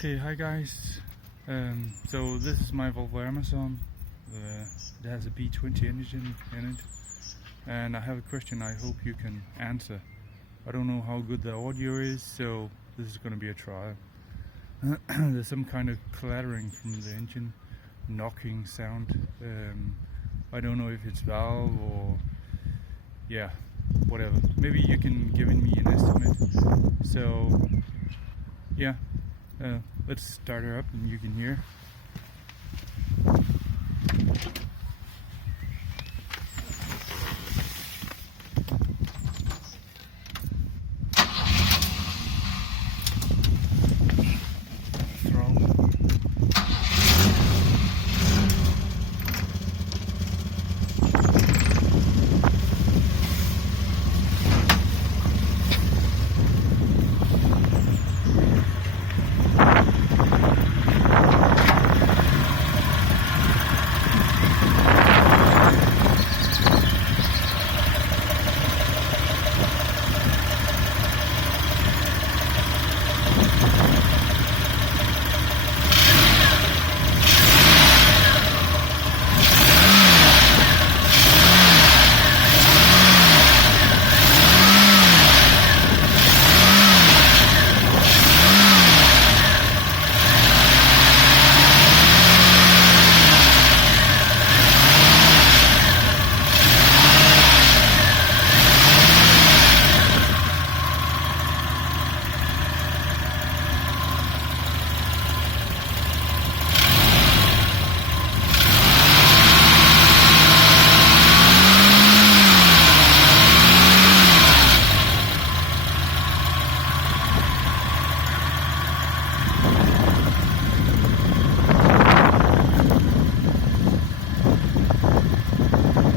Okay, hi guys. So this is my Volvo Amazon. It has a B20 engine in it, and I have a question I hope you can answer. I don't know how good the audio is, so this is going to be a trial. There's some kind of clattering from the engine, knocking sound. I don't know if it's valve or yeah, whatever. Maybe you can give me an estimate. So yeah. Let's start her up and you can hear.